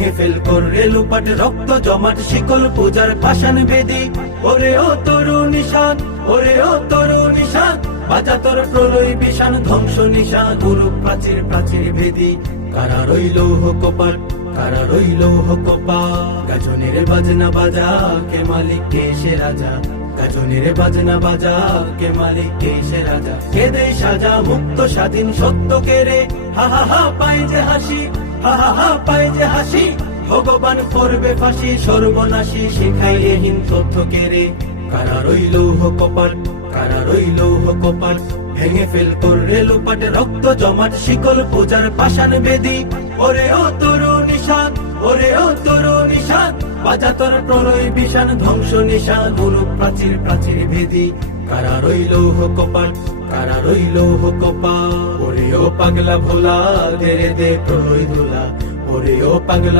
ভেঙে ফেল কররে লুপাট রক্ত জমাট, শিকল পূজার পাষাণ বেদি। ওরে ও তরু নিশান, ওরে ও তরু নিশান, বাজা তোর প্রলয় বিশান ধ্বংস নিশান, গুরু প্রাচীর প্রাচীর ভেদি কারা রইল কপাট কারা রইল কপা গাজনের বাজনা বাজা, কে মালিক, কে সে রাজা? গাজনের বাজনা বাজা, কে মালিক, কে সে রাজা? কে দে সাজা, মুক্ত স্বাধীন সত্য কে রে? হা হা হা, পায় যে হাসি। রক্ত জমাট, শিকল পূজার পাষাণ বেদি। ওরে ও তরু নিশান ওরে ও তরু নিশান বাজা তোর প্রলয় বিশান ধ্বংস নিশান গুরু প্রাচীর প্রাচীর ভেদি কারা রইল কপাট কারা রইল কপা ওরে ও পাগলা ভোলা দে রে দে প্রলয় দোলা। ওরে ও পাগলা